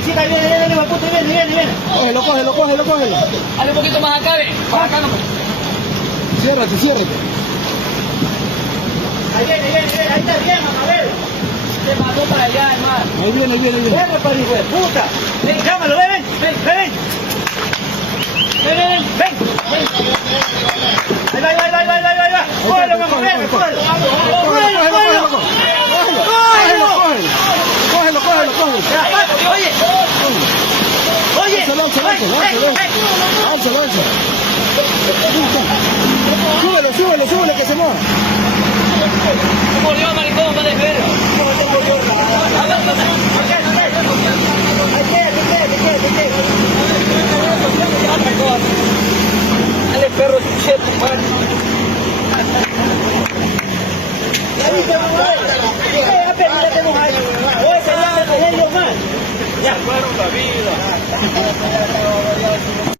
visita, viene, puto, viene. Cógelo. Dale un poquito más acá, ven. Para acá no. Ciérrate. Ahí está bien, mamá, a ver. Se mandó para allá, hermano. Ahí viene. Venga, para hijo de puta. Ven, llámalo, ven. Ahí va. Cógelo, mamá, ven, cógelo. Oye. Súbele, que se mueva. ¿Cómo le va, maricón? Vale, verga. Dale, perro, cheto, padre. Ya, fueron la vida.